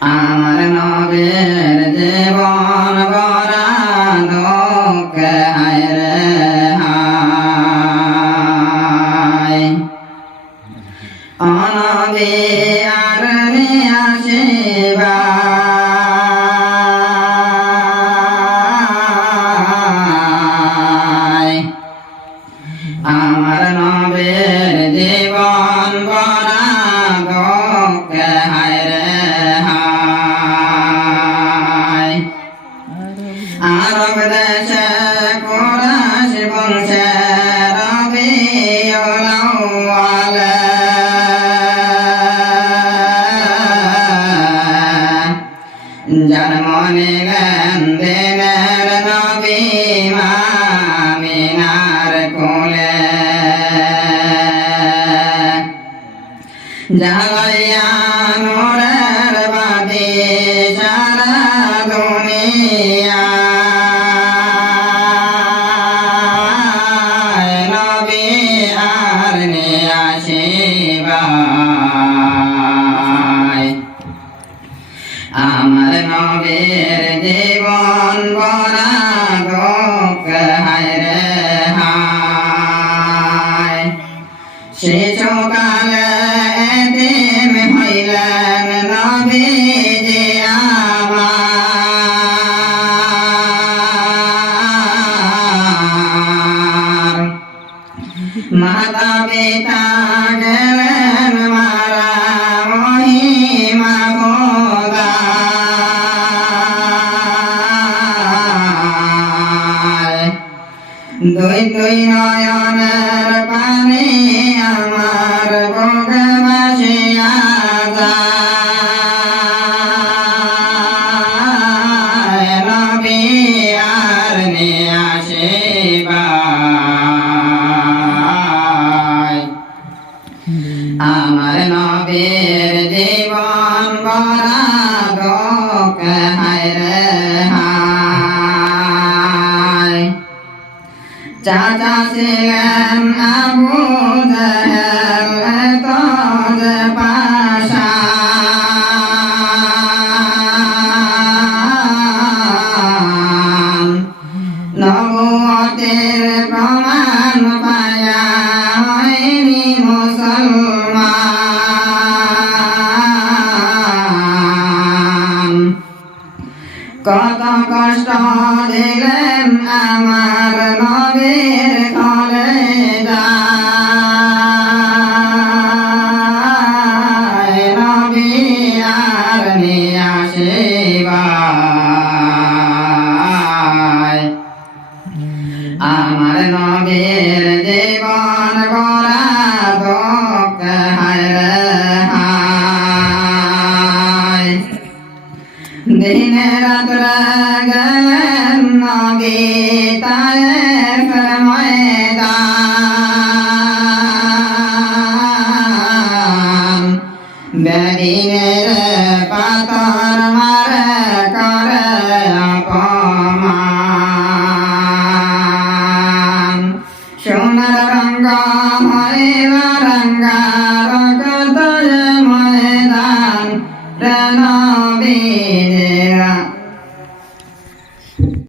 আমার নবীর জীবন গড়া দুঃখে হায় রে হায় অনবী আর আসিবা আমার নবীর জীবন গড়া দুঃখে হায় রে হায় আরব দেশে কুরাইশ বংশে রবিউল আউয়াল জন্ম নিলেন দিনের নবী আমিনার কোলে জ্বালাইয়া নূরের বাতি সারা দুনিয়া নবী আর নিয়ে আসিবা আমার নবীর জীবন গড়া দুঃখ হায় রে হায় শিশুকালে এতিম হইলেন নবীজি আমার মাতা পিতা গেলেন মারা মহিমা দুই দুই নয়নের পানি আমার বুকে ভাসিয়া যায় নবী আর নিয়ে আসিবা আমার নবীর জীবন গড়া দুঃখ হায় রে হায় চাচা ছিলেন আবু জাহেল তো যে পাশান নবুয়তের প্রমাণ পায়া হয়নি মুসলমান কত কষ্ট দিলেন আমার নবীর